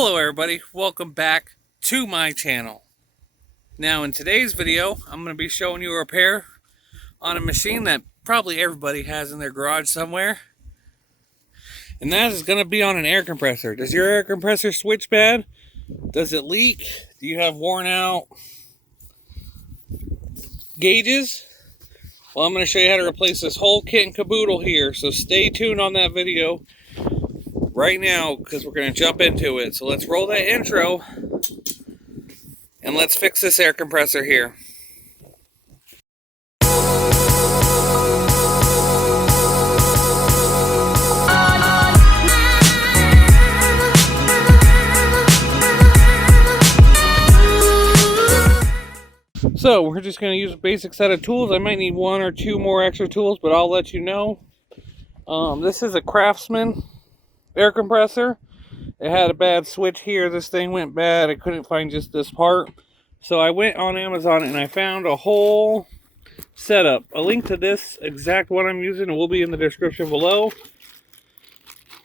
Hello everybody, welcome back to my channel. Now in today's video, I'm going to be showing you a repair on a machine that probably everybody has in their garage somewhere. And that is going to be on an air compressor. Does your air compressor switch bad? Does it leak? Do you have worn out gauges? Well, I'm going to show you how to replace this whole kit and caboodle here. So stay tuned on that video right now because we're going to jump into it. So let's roll that intro and let's fix this air compressor here. So we're just going to use a basic set of tools. I might need one or two more extra tools, but I'll let you know. This is a Craftsman air compressor. It had a bad switch here. This thing went bad. I couldn't find just this part. So I went on Amazon and I found a whole setup. A link to this exact one I'm using will be in the description below.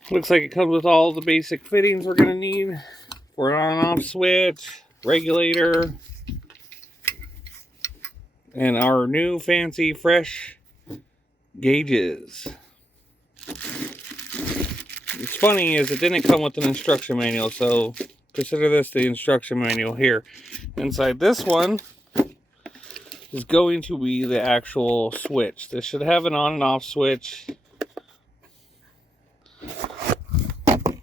Looks like it comes with all the basic fittings we're going to need for an on and off switch, regulator, and our new fancy fresh gauges. What's funny is it didn't come with an instruction manual, so consider this the instruction manual here. Inside this one is going to be the actual switch. This should have an on and off switch.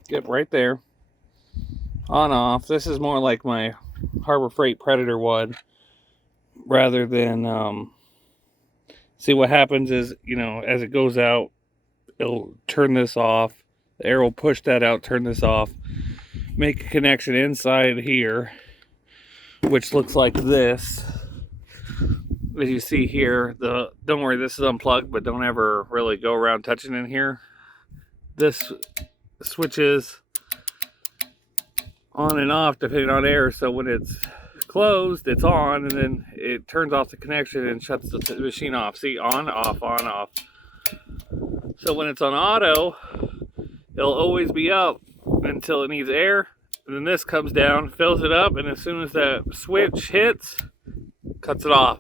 Get right there. On off. This is more like my Harbor Freight Predator one. Rather than see what happens is, you know, as it goes out, it'll turn this off. The air will push that out, turn this off, make a connection inside here, which looks like this. As you see here, don't worry, this is unplugged, but don't ever really go around touching in here. This switches on and off depending on air, so when it's closed, it's on, and then it turns off the connection and shuts the machine off. See, on, off, on, off. So when it's on auto, it'll always be up until it needs air, and then this comes down, fills it up, and as soon as that switch hits, cuts it off.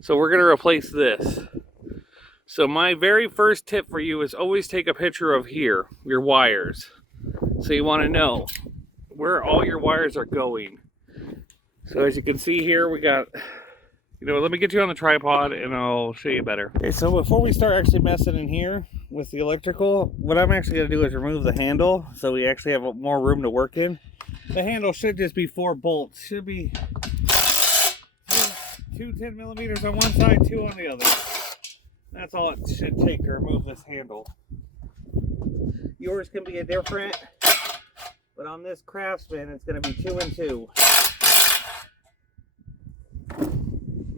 So we're going to replace this. So my very first tip for you is always take a picture of here, your wires. So you want to know where all your wires are going. So as you can see here, we got, let me get you on the tripod and I'll show you better. Okay, so before we start actually messing in here with the electrical, what I'm actually going to do is remove the handle so we actually have more room to work in. The handle should just be 4 bolts. Should be two 10 millimeters on one side, 2 on the other. That's all it should take to remove this handle. Yours can be a different, but on this Craftsman, it's going to be 2 and 2.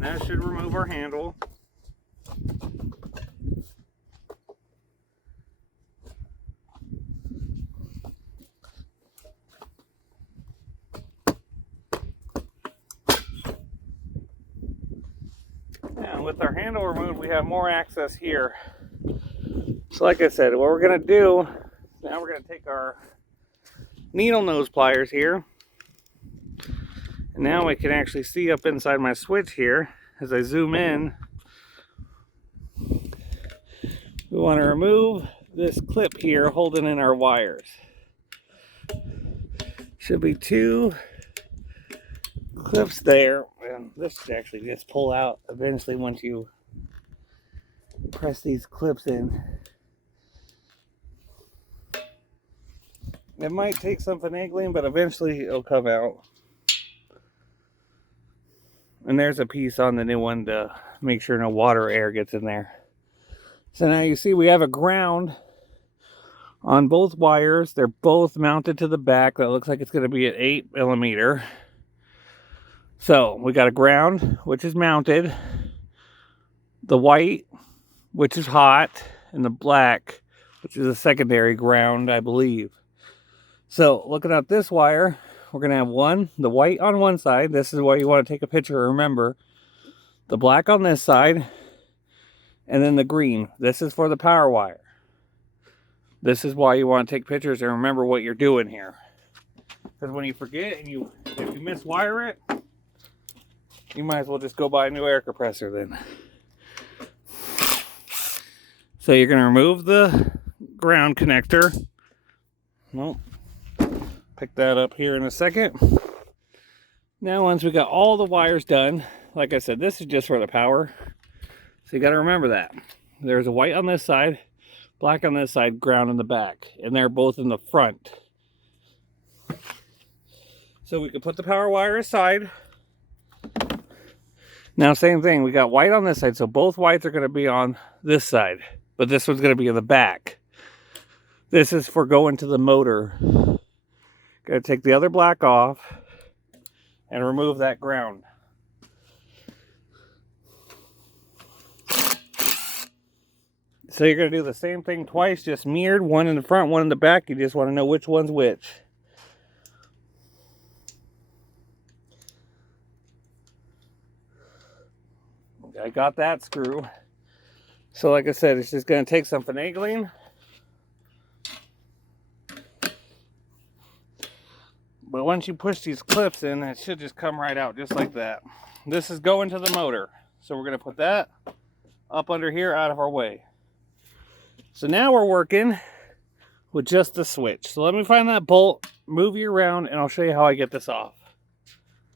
That should remove our handle. And with our handle removed, we have more access here. So like I said, what we're going to do, now we're going to take our needle nose pliers here. And now I can actually see up inside my switch here. As I zoom in, we want to remove this clip here holding in our wires. Should be 2 clips there, and this should actually just pull out eventually once you press these clips in. It might take some finagling, but eventually it'll come out. And there's a piece on the new one to make sure no water or air gets in there. So now you see we have a ground on both wires. They're both mounted to the back. That looks like it's going to be an 8 millimeter. So we got a ground, which is mounted. The white, which is hot. And the black, which is a secondary ground, I believe. So looking at this wire, we're going to have the white on one side. This is why you want to take a picture. Remember, the black on this side, and then the green. This is for the power wire. This is why you want to take pictures and remember what you're doing here. Because when you forget and if you miswire it, you might as well just go buy a new air compressor then. So you're going to remove the ground connector. Nope. Pick that up here in a second. Now once we got all the wires done, like I said, this is just for the power. So you got to remember that. There's a white on this side, black on this side, ground in the back. And they're both in the front. So we can put the power wire aside. Now same thing, we got white on this side. So both whites are going to be on this side. But this one's going to be in the back. This is for going to the motor. Got to take the other black off and remove that ground. So you're going to do the same thing twice, just mirrored, one in the front, one in the back. You just want to know which one's which. I got that screw. So like I said, it's just going to take some finagling. But once you push these clips in, it should just come right out just like that. This is going to the motor. So we're going to put that up under here out of our way. So now we're working with just the switch. So let me find that bolt, move you around, and I'll show you how I get this off.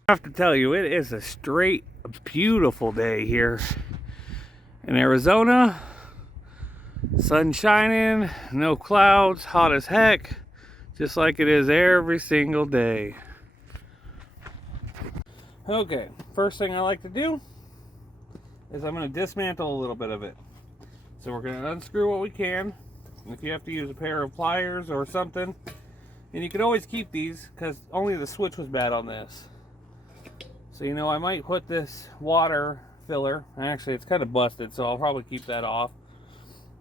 I have to tell you, it is a straight, beautiful day here in Arizona. Sun shining, no clouds, hot as heck, just like it is every single day. Okay, first thing I like to do is I'm going to dismantle a little bit of it. So we're going to unscrew what we can. If you have to use a pair of pliers or something, and you can always keep these because only the switch was bad on this. So you know, I might put this water filler, actually it's kind of busted, so I'll probably keep that off.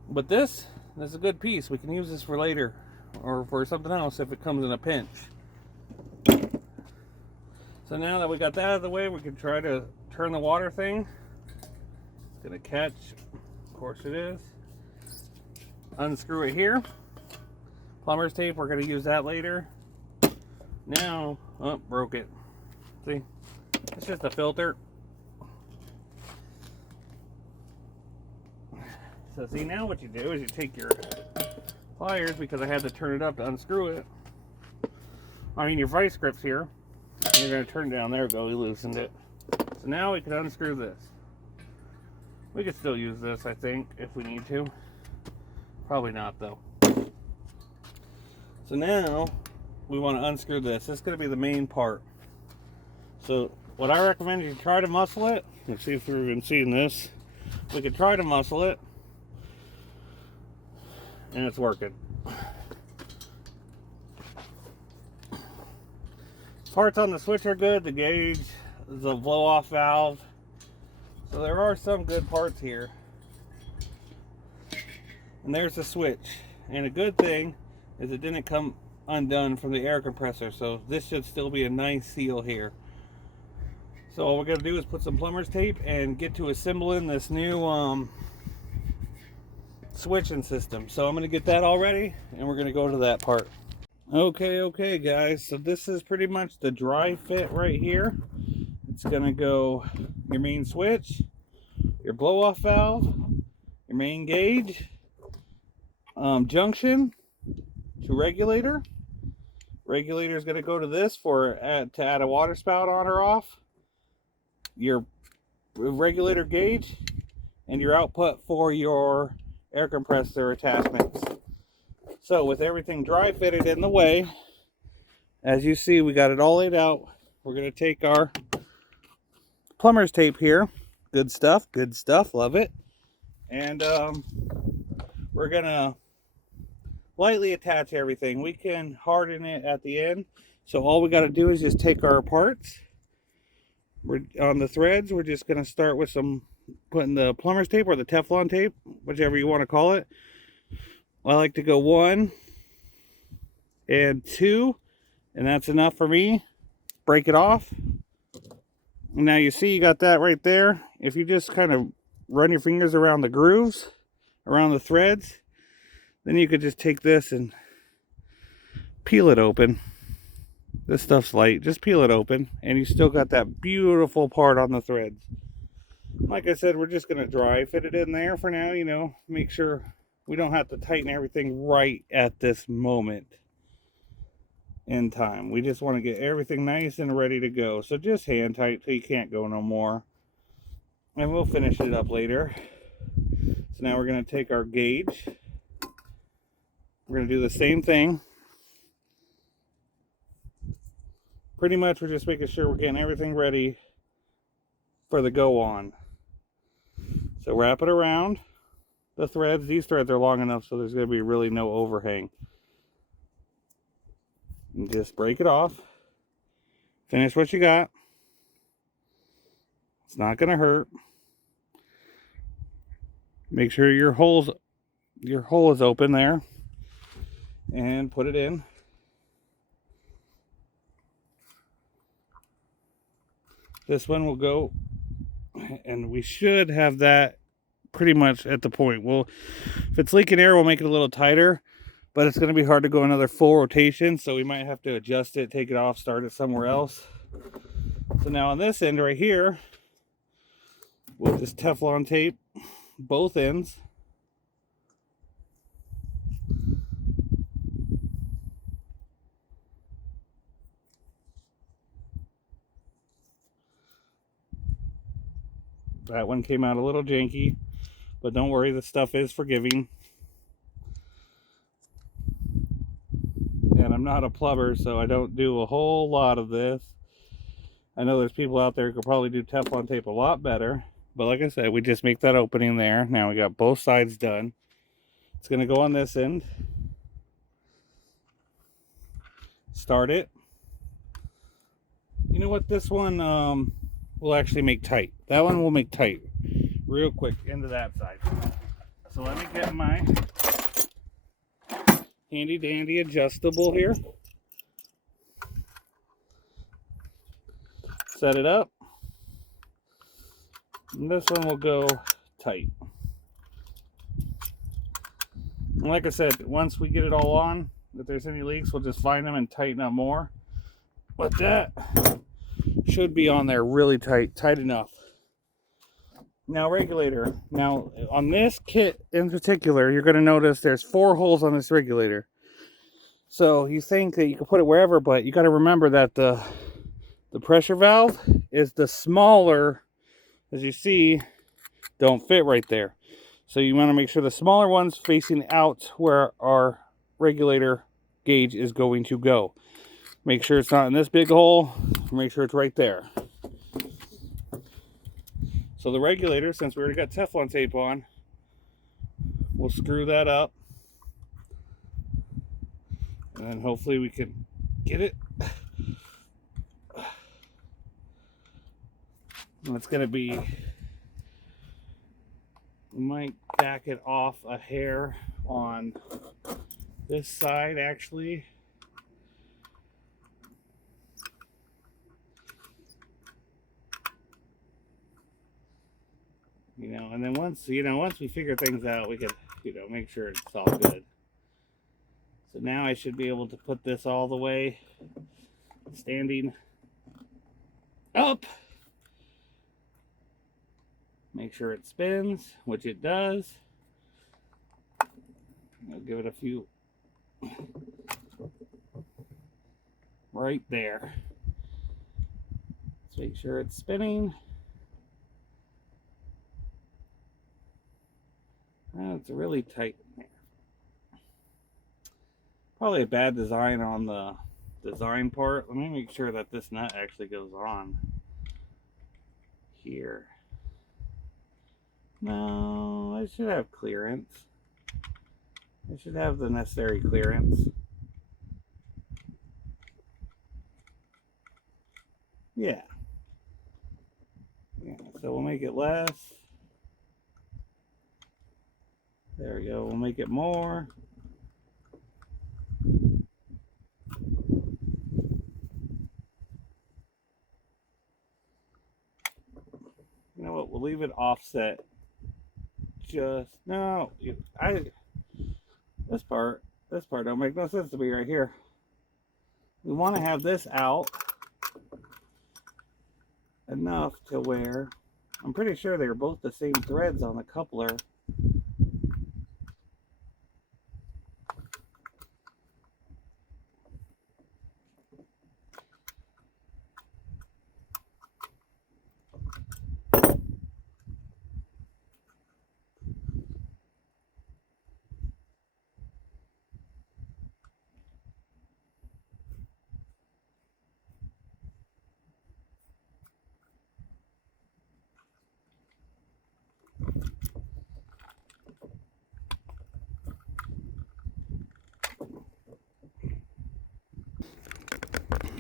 But this is a good piece. We can use this for later or for something else if it comes in a pinch. So now that we got that out of the way, we can try to turn the water thing. It's gonna catch, of course it is. Unscrew it here. Plumber's tape, we're gonna use that later. Now, oh, broke it. See, it's just a filter. So see, now what you do is you take your pliers, because I had to turn it up to unscrew it. I mean your vice grips here. And you're going to turn it down. There we go, we loosened it. So now we can unscrew this. We could still use this, I think, if we need to. Probably not though. So now we want to unscrew this. This is going to be the main part. So what I recommend is you try to muscle it. Let's see if we've been seeing this. We could try to muscle it. And it's working. Parts on the switch are good. The gauge, the blow-off valve. So there are some good parts here. And there's the switch. And a good thing is it didn't come undone from the air compressor. So this should still be a nice seal here. So all we're going to do is put some plumber's tape and get to assembling this new switching system. So I'm going to get that all ready and we're going to go to that part. Okay guys, so this is pretty much the dry fit right here. It's going to go your main switch, your blow off valve, your main gauge, junction to regulator. Regulator is going to go to this to add a water spout on or off, your regulator gauge, and your output for your air compressor attachments. So with everything dry fitted in the way, as you see, we got it all laid out. We're going to take our plumber's tape here. Good stuff, love it. And we're going to lightly attach everything. We can harden it at the end. So all we got to do is just take our parts. We're on the threads. We're just going to start with putting the plumber's tape or the Teflon tape, whichever you want to call it. I like to go 1 and 2, and that's enough for me. Break it off. And now you see you got that right there. If you just kind of run your fingers around the grooves, around the threads, then you could just take this and peel it open. This stuff's light. Just peel it open, and you still got that beautiful part on the threads. Like I said, we're just going to dry fit it in there for now, you know, make sure we don't have to tighten everything right at this moment in time. We just want to get everything nice and ready to go. So just hand tight till you can't go no more. And we'll finish it up later. So now we're going to take our gauge. We're going to do the same thing. Pretty much we're just making sure we're getting everything ready for the go on. So wrap it around the threads. These threads are long enough so there's going to be really no overhang. And just break it off. Finish what you got. It's not going to hurt. Make sure your hole is open there. And put it in. This one will go, and we should have that pretty much at the point. Well, if it's leaking air, we'll make it a little tighter, but it's going to be hard to go another full rotation, so we might have to adjust it, take it off, start it somewhere else. So now on this end right here, we'll just Teflon tape both ends. That one came out a little janky, but don't worry, the stuff is forgiving. And I'm not a plumber, so I don't do a whole lot of this. I know there's people out there who could probably do Teflon tape a lot better. But like I said, we just make that opening there. Now we got both sides done. It's going to go on this end. Start it. You know what? This one will actually make tight. That one will make tight real quick into that side. So let me get my handy dandy adjustable here. Set it up. And this one will go tight. And like I said, once we get it all on, if there's any leaks, we'll just find them and tighten up more. But that should be on there really tight enough. Now regulator. Now on this kit in particular, you're going to notice there's 4 holes on this regulator. So you think that you can put it wherever, but you got to remember that the pressure valve is the smaller, as you see, don't fit right there. So you want to make sure the smaller one's facing out where our regulator gauge is going to go. Make sure it's not in this big hole. Make sure it's right there. So the regulator, since we already got Teflon tape on, we'll screw that up. And then hopefully we can get it. And it's going to be, we might back it off a hair on this side actually. You know, and then once we figure things out, we could, make sure it's all good. So now I should be able to put this all the way standing up. Make sure it spins, which it does. I'll give it a few right there. Let's make sure it's spinning. Oh, it's really tight in there. Probably a bad design on the design part. Let me make sure that this nut actually goes on here. No, I should have clearance. I should have the necessary clearance. Yeah. So we'll make it less. There we go. We'll make it more. You know what? We'll leave it offset. This part don't make no sense to me right here. we want to have this out enough to where, I'm pretty sure they're both the same threads on the coupler.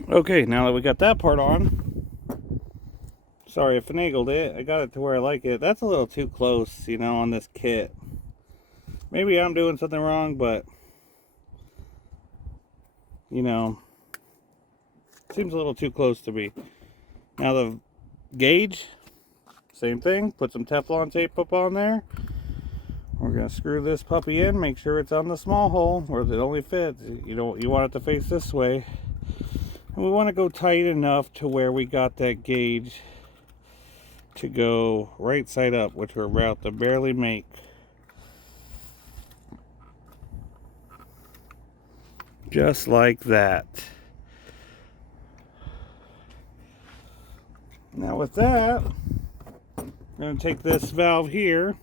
Okay, now that we got that part on, sorry I finagled it. I got it to where I like it. That's a little too close, you know, on this kit. Maybe I'm doing something wrong, but, you know, seems a little too close to me. Now the gauge, same thing. Put some Teflon tape up on there. We're going to screw this puppy in, make sure it's on the small hole where it only fits. You want it to face this way. And we want to go tight enough to where we got that gauge to go right side up, which we're about to barely make. Just like that. Now with that, I'm going to take this valve here.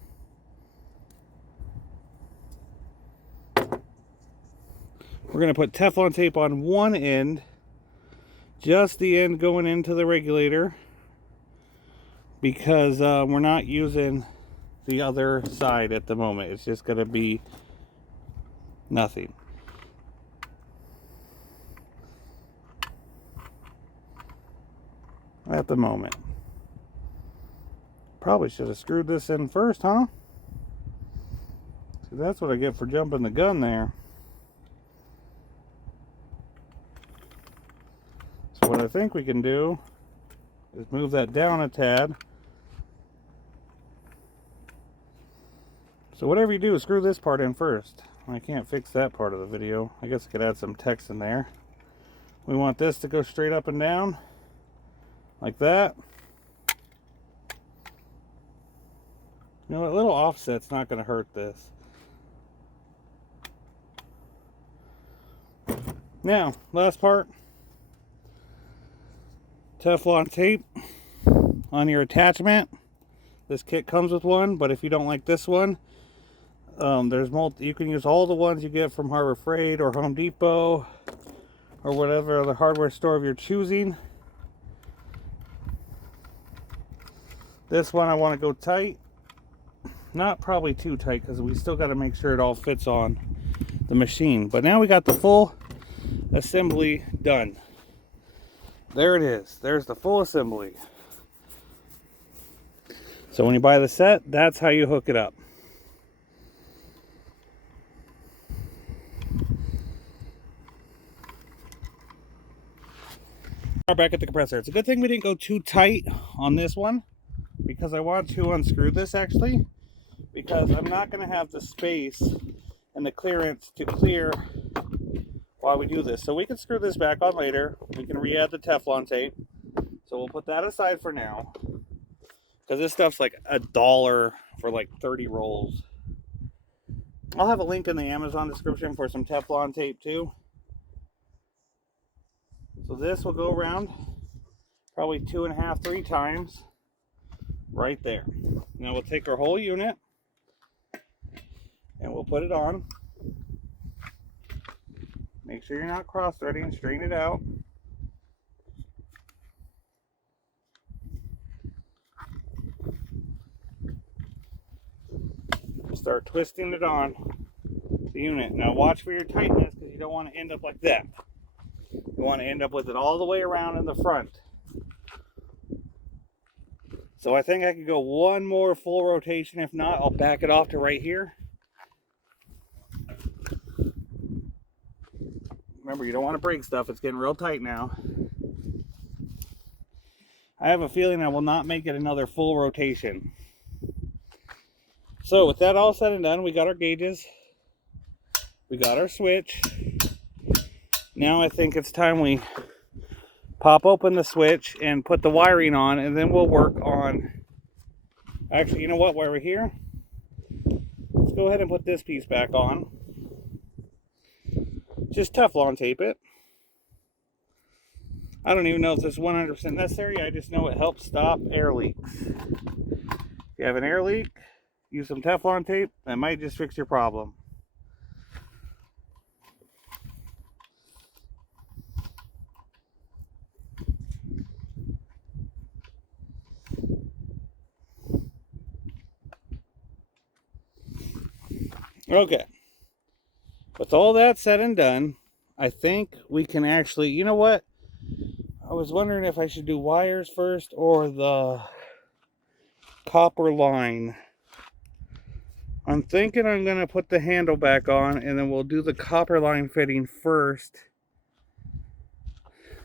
We're going to put Teflon tape on one end, just the end going into the regulator, because we're not using the other side at the moment. It's just going to be nothing. At the moment. Probably should have screwed this in first, huh? See, that's what I get for jumping the gun there. So what I think we can do is move that down a tad. So whatever you do, screw this part in first. I can't fix that part of the video. I guess I could add some text in there. We want this to go straight up and down, like that. You know, a little offset's not going to hurt this. Now, last part. Teflon tape on your attachment. This kit comes with one, but if you don't like this one, you can use all the ones you get from Harbor Freight or Home Depot or whatever other hardware store of your choosing. This one I want to go tight. Not probably too tight, because we still got to make sure it all fits on the machine. But now we got the full assembly done. There it is. There's the full assembly. So when you buy the set, that's how you hook it up. Back at the compressor. It's a good thing we didn't go too tight on this one, because I want to unscrew this actually, because I'm not going to have the space and the clearance to clear while we do this. So we can screw this back on later. We can re-add the Teflon tape. So we'll put that aside for now, because this stuff's like $1 for like 30 rolls. I'll have a link in the Amazon description for some Teflon tape too. So this will go around probably 2.5, 3 times right there. Now we'll take our whole unit and we'll put it on. Make sure you're not cross-threading, straighten it out. Start twisting it on the unit. Now watch for your tightness, because you don't want to end up like that. You want to end up with it all the way around in the front. So I think I could go one more full rotation. If not, I'll back it off to right here. Remember, you don't want to break stuff. It's getting real tight now. I have a feeling I will not make it another full rotation. So with that all said and done, we got our gauges. We got our switch. Now I think it's time we pop open the switch and put the wiring on, and then we'll work on... Actually, you know what? While we're here, let's go ahead and put this piece back on. Just Teflon tape it. I don't even know if this is 100% necessary. I just know it helps stop air leaks. If you have an air leak, use some Teflon tape. That might just fix your problem. Okay. With all that said and done, I think we can actually... You know what? I was wondering if I should do wires first or the copper line. I'm thinking I'm going to put the handle back on, and then we'll do the copper line fitting first.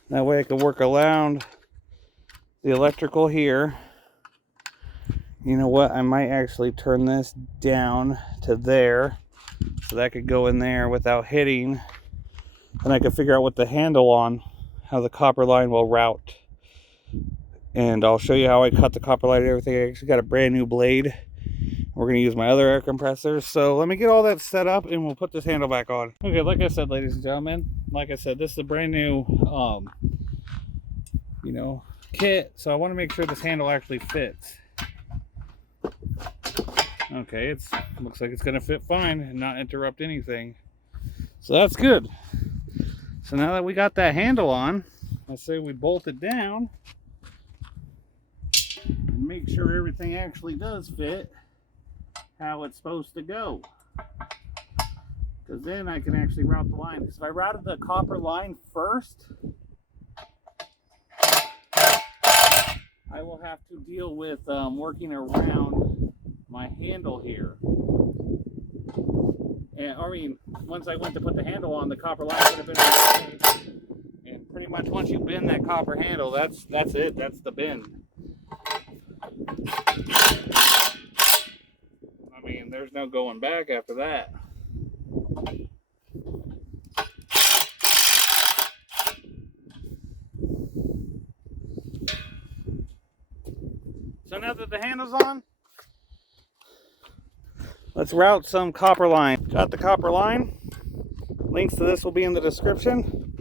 That way I can work around the electrical here. You know what? I might actually turn this down to there, so that could go in there without hitting. Then I can figure out with the handle on how the copper line will route. And I'll show you how I cut the copper line and everything. I actually got a brand new blade. We're going to use my other air compressor. So let me get all that set up and we'll put this handle back on. Okay, like I said, ladies and gentlemen, like I said, this is a brand new, kit. So I want to make sure this handle actually fits. Okay, it looks like it's going to fit fine and not interrupt anything. So that's good. So now that we got that handle on, I say we bolt it down and make sure everything actually does fit how it's supposed to go. Because then I can actually route the line. Because if I routed the copper line first, I will have to deal with working around my handle here. And I mean, once I went to put the handle on, the copper line would have been in the way. And pretty much once you bend that copper handle, that's it. That's the bend. I mean, there's no going back after that. So now that the handle's on, let's route some copper line. Got the copper line. Links to this will be in the description.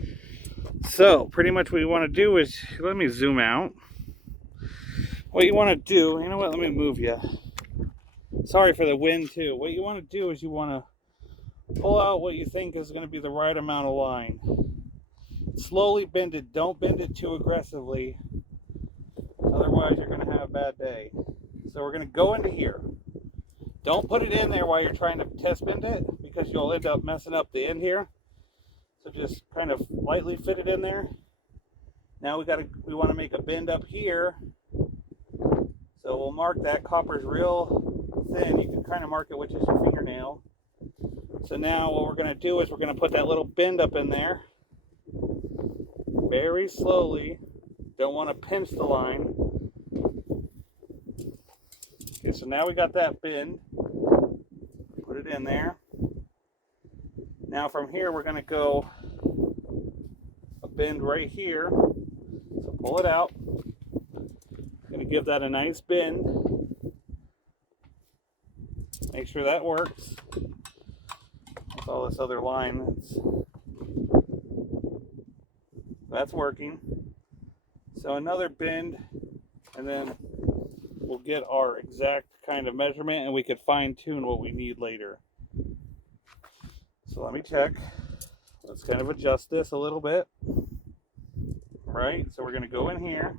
So pretty much what you want to do is, let me zoom out. What you want to do, you know what, let me move you. Sorry for the wind too. What you want to do is you want to pull out what you think is going to be the right amount of line. Slowly bend it. Don't bend it too aggressively. Otherwise you're going to have a bad day. So we're going to go into here. Don't put it in there while you're trying to test bend it, because you'll end up messing up the end here. So just kind of lightly fit it in there. Now we want to make a bend up here. So we'll mark that. Copper's real thin. You can kind of mark it with just your fingernail. So now what we're going to do is we're going to put that little bend up in there. Very slowly. Don't want to pinch the line. Okay, so now we got that bend. Put it in there. Now from here we're going to go a bend right here. So pull it out. Going to give that a nice bend. Make sure that works. With all this other line, that's working. So another bend, and then we'll get our exact kind of measurement, and we could fine tune what we need later. So let me check. Let's kind of adjust this a little bit. Right, so we're going to go in here.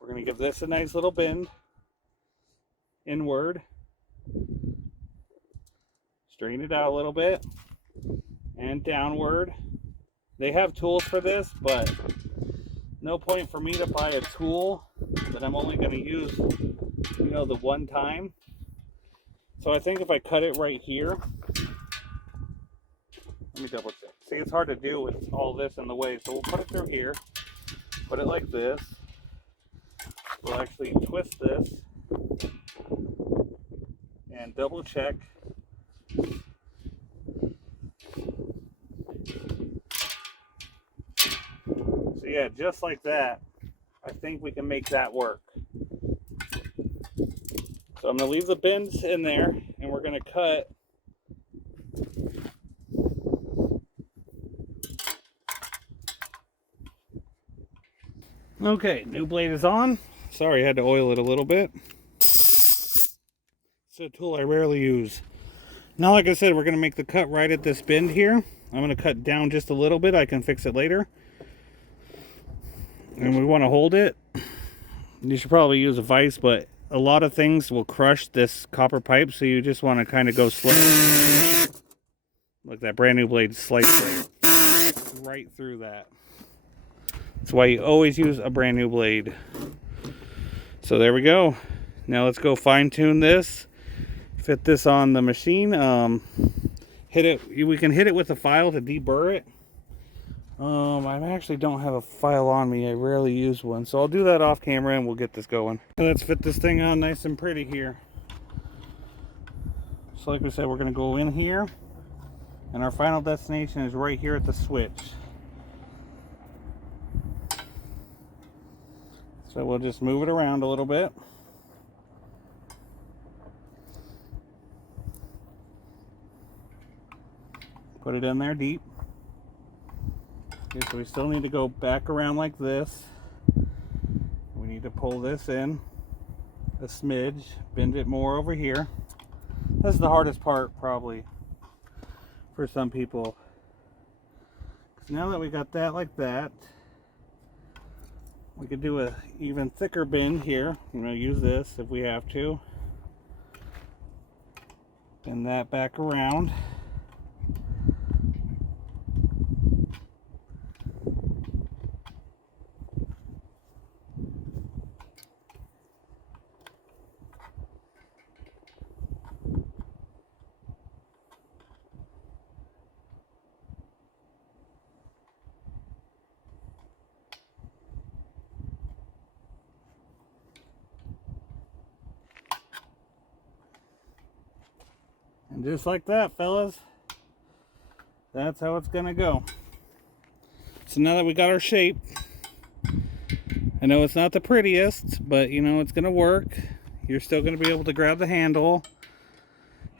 We're going to give this a nice little bend inward. Straighten it out a little bit. And downward. They have tools for this, but no point for me to buy a tool that I'm only going to use, the one time. So I think if I cut it right here, let me double check. See, it's hard to do with all this in the way, so we'll put it through here, put it like this. We'll actually twist this and double check yeah, just like that, I think we can make that work. So I'm going to leave the bends in there, and we're going to cut. Okay, new blade is on. Sorry, I had to oil it a little bit. It's a tool I rarely use. Now, like I said, we're going to make the cut right at this bend here. I'm going to cut down just a little bit. I can fix it later. And we want to hold it. You should probably use a vise, but a lot of things will crush this copper pipe, so you just want to kind of go slow. Look, that brand new blade sliced right through that. That's why you always use a brand new blade. So there we go. Now let's go fine tune this. Fit this on the machine. Hit it. We can hit it with a file to deburr it. I actually don't have a file on me. I rarely use one, so I'll do that off camera and we'll get this going. Let's fit this thing on nice and pretty here. So like we said, we're going to go in here, and our final destination is right here at the switch. So we'll just move it around a little bit. Put it in there deep. Okay, so we still need to go back around like this. We need to pull this in a smidge, bend it more over here. This is the hardest part probably for some people. Now that we got that like that, we could do a even thicker bend here. I'm going to use this if we have to. Bend that back around. And just like that, fellas, that's how it's gonna go. So now that we got our shape, I know it's not the prettiest, but you know, it's gonna work. You're still gonna be able to grab the handle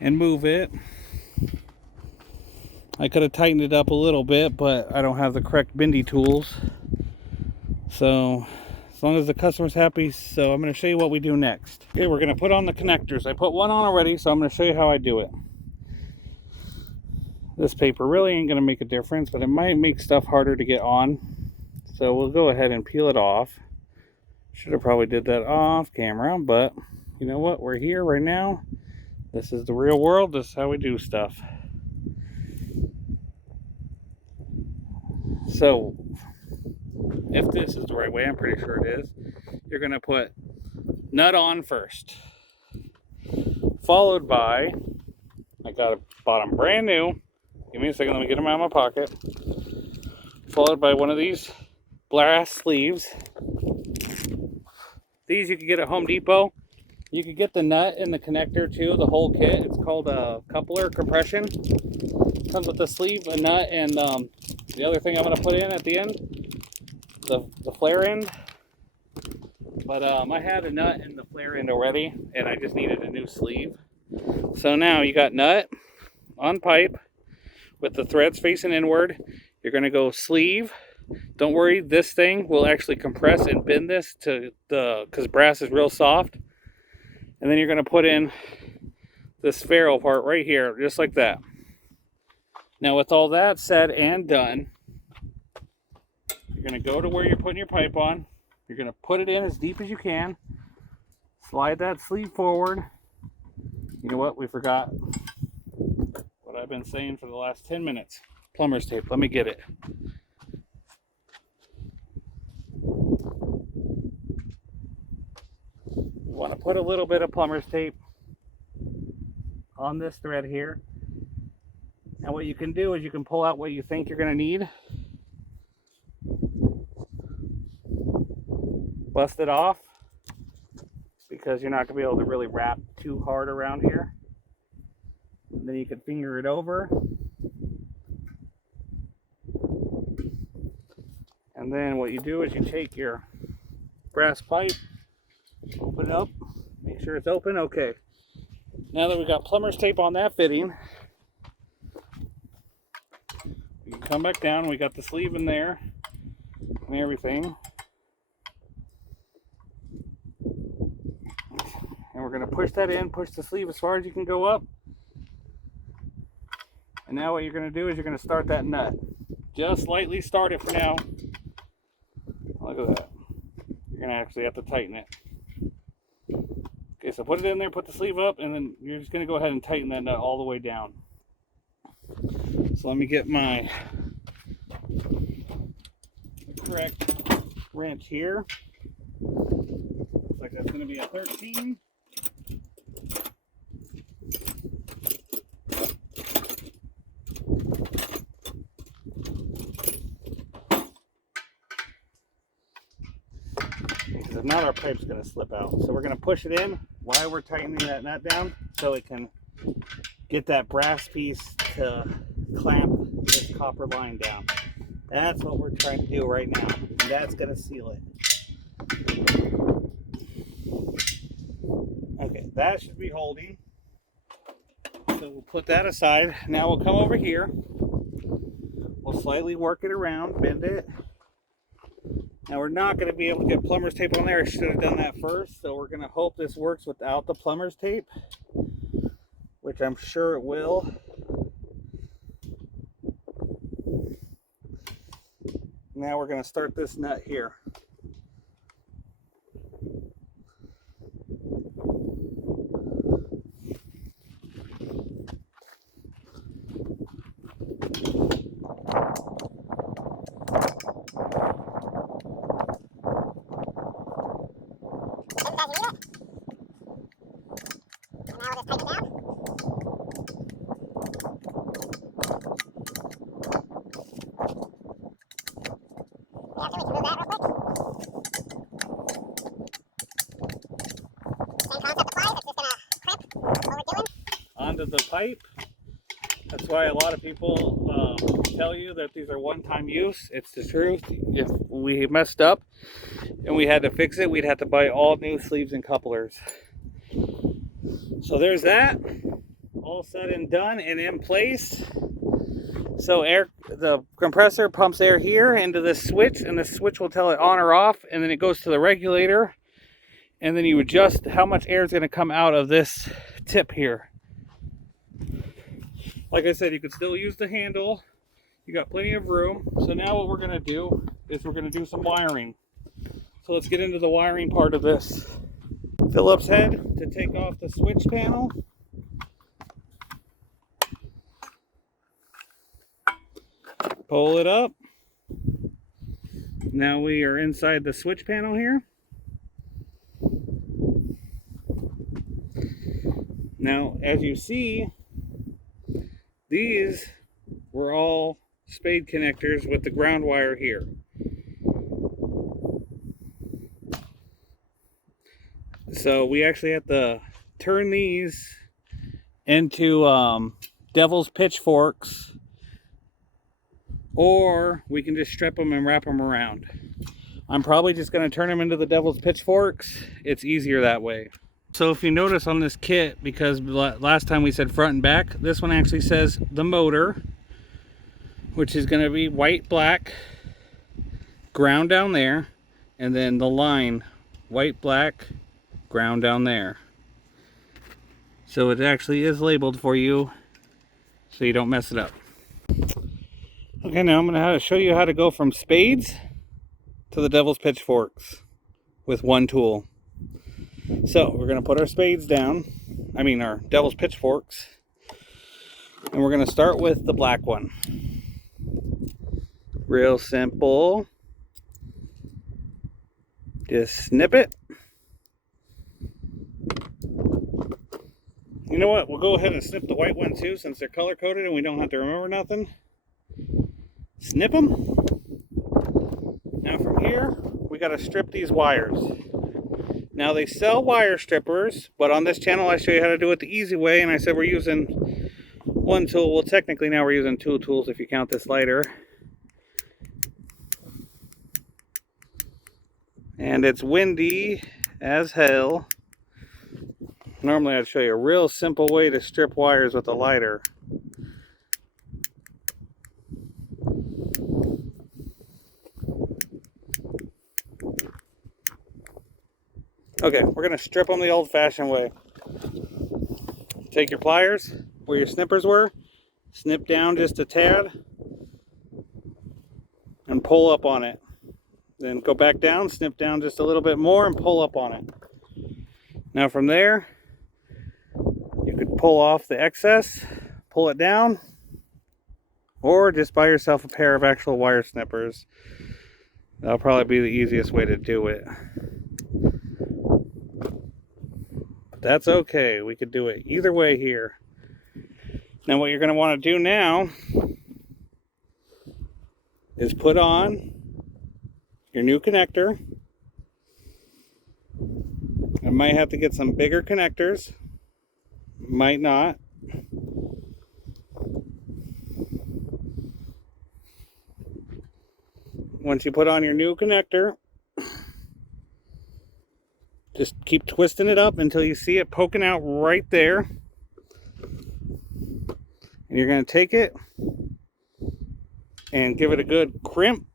and move it. I could have tightened it up a little bit, but I don't have the correct bendy tools. So as long as the customer's happy, so I'm going to show you what we do next. Okay, we're going to put on the connectors. I put one on already, so I'm going to show you how I do it. This paper really ain't going to make a difference, but it might make stuff harder to get on. So we'll go ahead and peel it off. Should have probably did that off camera, but you know what? We're here right now. This is the real world. This is how we do stuff. So if this is the right way, I'm pretty sure it is, you're going to put nut on first, followed by, I bought them brand new, give me a second, let me get them out of my pocket, followed by one of these brass sleeves. These you can get at Home Depot. You can get the nut and the connector too, the whole kit. It's called a coupler compression. Comes with the sleeve, a nut, and the other thing I'm going to put in at the end, the flare end. But I had a nut and the flare end already, and I just needed a new sleeve. So now you got nut on pipe with the threads facing inward. You're going to go sleeve. Don't worry, this thing will actually compress and bend this to because brass is real soft. And then you're going to put in this ferrule part right here, just like that. Now with all that said and done, you're going to go to where you're putting your pipe on. You're going to put it in as deep as you can. Slide that sleeve forward. You know what? We forgot what I've been saying for the last 10 minutes. Plumber's tape. Let me get it. You want to put a little bit of plumber's tape on this thread here. And what you can do is you can pull out what you think you're going to need. Bust it off, because you're not going to be able to really wrap too hard around here. And then you can finger it over. And And then what you do is you take your brass pipe, open it up, make sure it's open. Okay. Now that we got plumber's tape on that fitting, we can come back down. We got the sleeve in there and everything. And we're going to push that in, push the sleeve as far as you can go up. And now what you're going to do is you're going to start that nut. Just lightly start it for now. Look at that. You're going to actually have to tighten it. Okay, so put it in there, put the sleeve up, and then you're just going to go ahead and tighten that nut all the way down. So let me get my correct wrench here. Looks like that's going to be a 13. Because if not, our pipe's going to slip out. So we're going to push it in while we're tightening that nut down so it can get that brass piece to clamp this copper line down. That's what we're trying to do right now. And that's going to seal it. Okay, that should be holding. So we'll put that aside. Now we'll come over here. We'll slightly work it around, bend it. Now we're not going to be able to get plumber's tape on there. I should have done that first. So we're going to hope this works without the plumber's tape, which I'm sure it will. Now we're going to start this nut here. Onto the pipe. That's why a lot of people tell you that these are one-time use. It's the truth. If we messed up and we had to fix it, we'd have to buy all new sleeves and couplers. So there's that, all said and done and in place. So the compressor pumps air here into this switch, and the switch will tell it on or off, and then it goes to the regulator, and then you adjust how much air is going to come out of this tip here. Like I said, you could still use the handle. You got plenty of room. So now what we're going to do is we're going to do some wiring. So let's get into the wiring part of this. Phillips head to take off the switch panel. Pull it up. Now we are inside the switch panel here. Now, as you see, these were all spade connectors with the ground wire here. So we actually have to turn these into devil's pitchforks, or we can just strip them and wrap them around. I'm probably just going to turn them into the devil's pitchforks. It's easier that way. So if you notice on this kit, because last time we said front and back, this one actually says the motor, which is going to be white, black, ground down there, and then the line, white, black, ground down there. So it actually is labeled for you so you don't mess it up. Okay, now I'm going to show you how to go from spades to the devil's pitchforks with one tool. So we're going to put our spades down, our devil's pitchforks, and we're going to start with the black one. Real simple. Just snip it. You know what? We'll go ahead and snip the white one too, since they're color coded and we don't have to remember nothing. Snip them. Now from here, we got to strip these wires. Now they sell wire strippers, but on this channel I show you how to do it the easy way, and I said we're using one tool. Well, technically now we're using two tools if you count this lighter. and it's windy as hell. Normally I'd show you a real simple way to strip wires with a lighter. Okay, we're going to strip them the old-fashioned way. Take your pliers where your snippers were, snip down just a tad, and pull up on it. Then go back down, snip down just a little bit more, and pull up on it. Now from there, you could pull off the excess, pull it down, or just buy yourself a pair of actual wire snippers. That'll probably be the easiest way to do it. But that's okay, we could do it either way here. Now what you're going to want to do now is put on your new connector. I might have to get some bigger connectors, might not. Once you put on your new connector, just keep twisting it up until you see it poking out right there. And you're going to take it and give it a good crimp.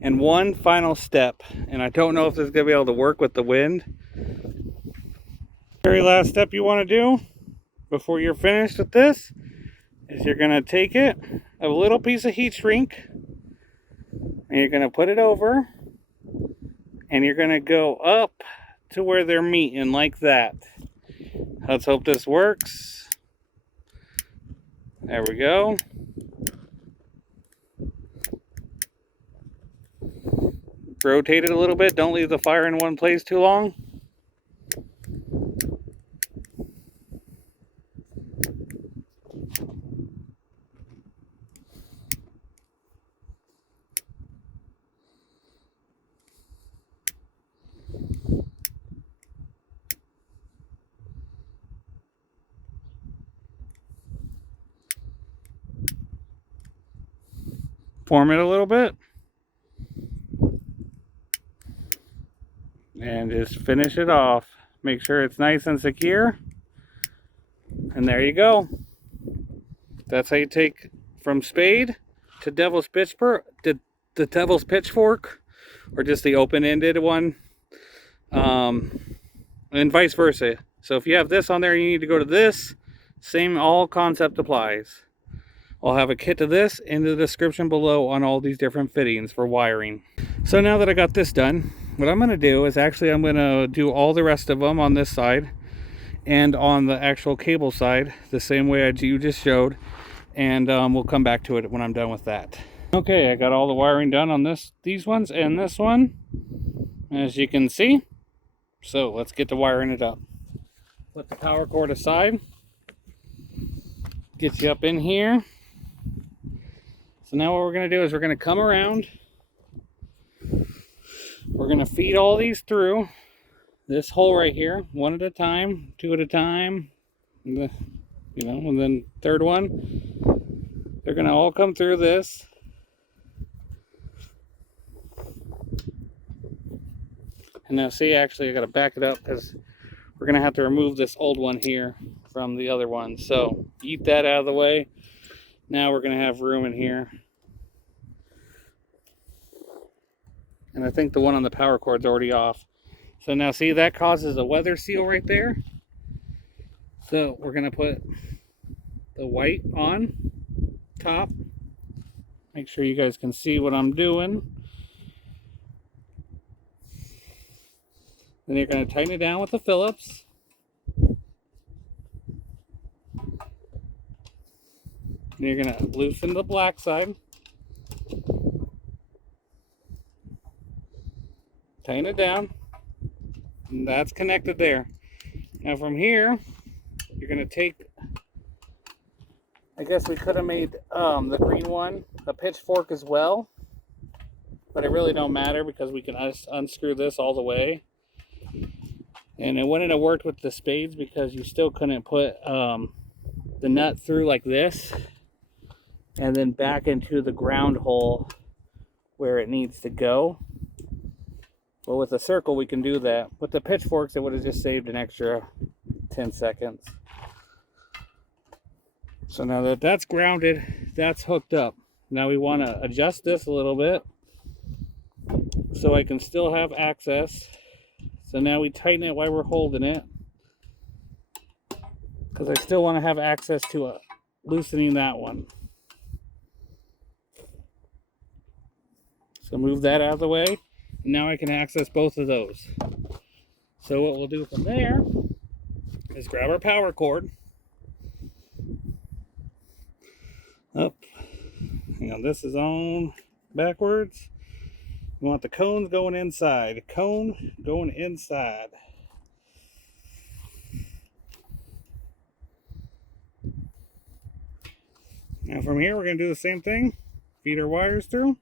And one final step, and I don't know if this is going to be able to work with the wind. Very last step you want to do before you're finished with this is you're going to take it, a little piece of heat shrink, and you're going to put it over, and you're going to go up to where they're meeting like that. Let's hope this works. There we go. Rotate it a little bit. Don't leave the fire in one place too long. Form it a little bit. And just finish it off. Make sure it's nice and secure. And there you go. That's how you take from spade to devil's pitchfork, the devil's pitchfork, or just the open-ended one, and vice versa. So if you have this on there, you need to go to this. Same, all concept applies. I'll have a kit to this in the description below on all these different fittings for wiring. So now that I got this done, what I'm going to do is actually I'm going to do all the rest of them on this side and on the actual cable side the same way you just showed, and we'll come back to it when I'm done with that. Okay, I got all the wiring done on these ones and this one, as you can see. So let's get to wiring it up. Put the power cord aside, get you up in here. So now what we're going to do is we're going to come around. We're going to feed all these through this hole right here, one at a time, two at a time, and then third one. They're going to all come through this. And now see, actually I got to back it up because we're going to have to remove this old one here from the other one. So eat that out of the way. Now we're going to have room in here. And I think the one on the power cord's already off. So now see, that causes a weather seal right there. So we're going to put the white on top. Make sure you guys can see what I'm doing. Then you're going to tighten it down with the Phillips. And you're going to loosen the black side. Tighten it down. And that's connected there. Now from here, you're going to take, I guess we could have made the green one a pitchfork as well. But it really don't matter because we can unscrew this all the way. And it wouldn't have worked with the spades because you still couldn't put the nut through like this and then back into the ground hole where it needs to go. But with a circle, we can do that. With the pitchforks, it would have just saved an extra 10 seconds. So now that that's grounded, that's hooked up. Now we want to adjust this a little bit so I can still have access. So now we tighten it while we're holding it, because I still want to have access to loosening that one. So move that out of the way. Now I can access both of those. So what we'll do from there is grab our power cord. Up. Hang on, this is on backwards. We want the cones going inside. Cone going inside. Now from here we're going to do the same thing. Feed our wires through.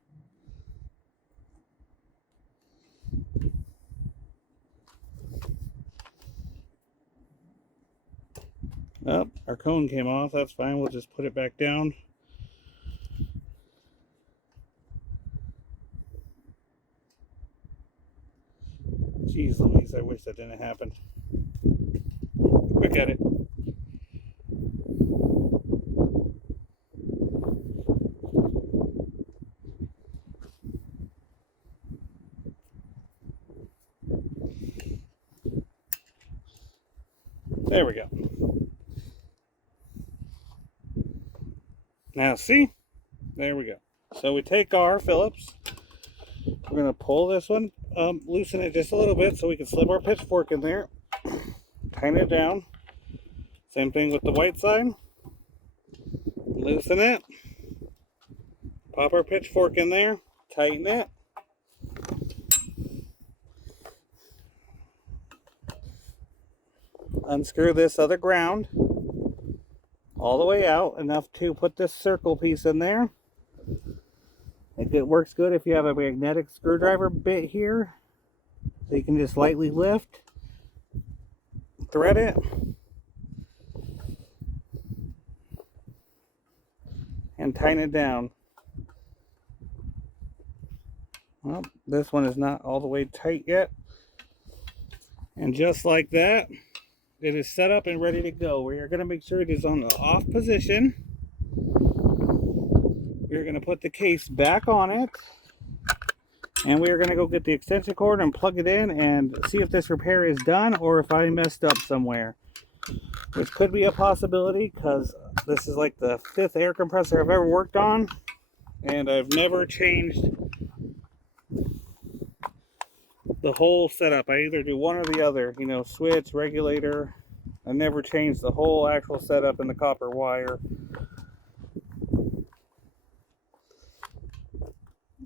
Oh, our cone came off. That's fine. We'll just put it back down. Jeez Louise, I wish that didn't happen. Quick at it. There we go. Now see? There we go. So we take our Phillips. We're going to pull this one, loosen it just a little bit so we can slip our pitchfork in there. Tighten it down. Same thing with the white side. Loosen it. Pop our pitchfork in there. Tighten it. Unscrew this other ground all the way out, enough to put this circle piece in there. It works good if you have a magnetic screwdriver bit here, so you can just lightly lift, thread it, and tighten it down. Well, this one is not all the way tight yet, and just like that, it is set up and ready to go. We are going to make sure it is on the off position. We're going to put the case back on it, and we are going to go get the extension cord and plug it in and see if this repair is done or if I messed up somewhere, which could be a possibility because this is like the 5th air compressor I've ever worked on, and I've never changed the whole setup. I either do one or the other, you know, switch, regulator. I never changed the whole actual setup in the copper wire.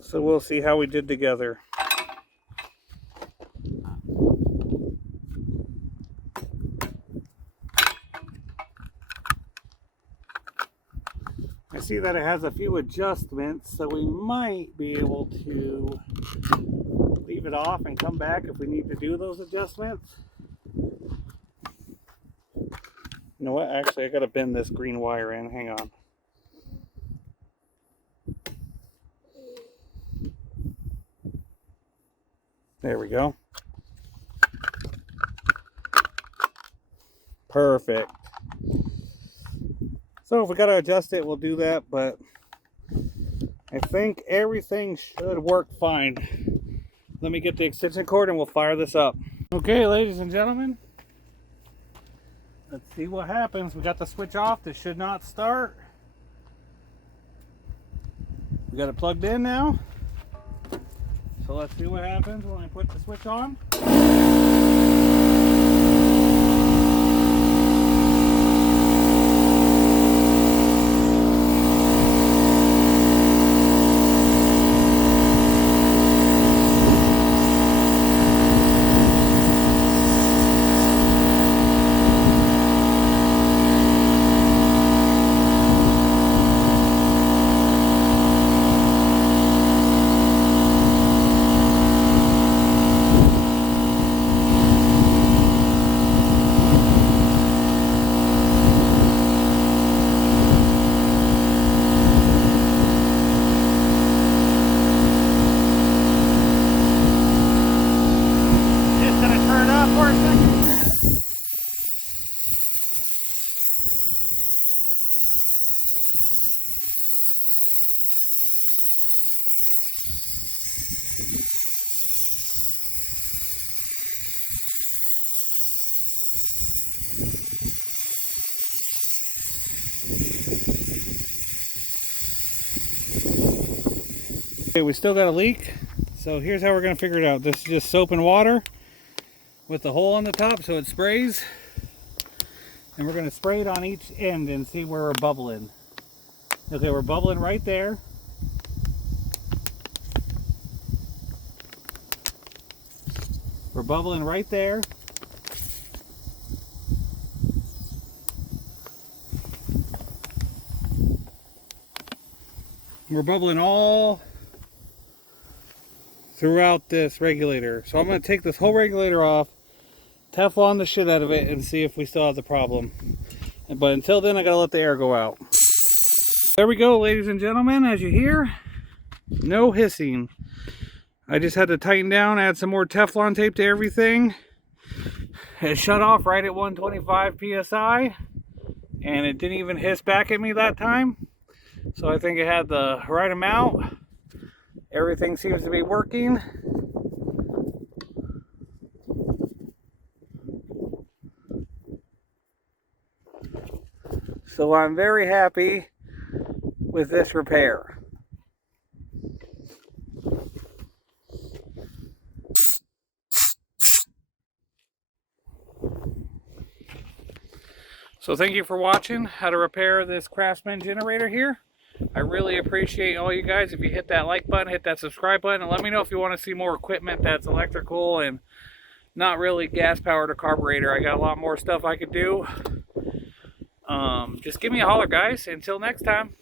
So we'll see how we did together. I see that it has a few adjustments, so we might be able to leave it off and come back if we need to do those adjustments. You know what? Actually, I gotta bend this green wire in. Hang on. There we go. Perfect. So if we gotta adjust it, we'll do that, but I think everything should work fine. Let me get the extension cord and we'll fire this up. Okay, ladies and gentlemen, let's see what happens. We got the switch off. This should not start. We got it plugged in now. So let's see what happens when I put the switch on. Okay, we still got a leak. So here's how we're going to figure it out. This is just soap and water with the hole on the top so it sprays. And we're going to spray it on each end and see where we're bubbling. Okay, we're bubbling right there. We're bubbling right there. We're bubbling all throughout this regulator. So I'm going to take this whole regulator off, Teflon the shit out of it, and see if we still have the problem. But until then, I got to let the air go out. There we go, ladies and gentlemen. As you hear, no hissing. I just had to tighten down, add some more Teflon tape to everything. It shut off right at 125 psi, and it didn't even hiss back at me that time. So I think it had the right amount. Everything seems to be working. So I'm very happy with this repair. So thank you for watching how to repair this Craftsman generator here. I really appreciate all you guys. If you hit that like button, hit that subscribe button, and let me know if you want to see more equipment that's electrical and not really gas powered or carburetor. I got a lot more stuff I could do. Just give me a holler, guys. Until next time.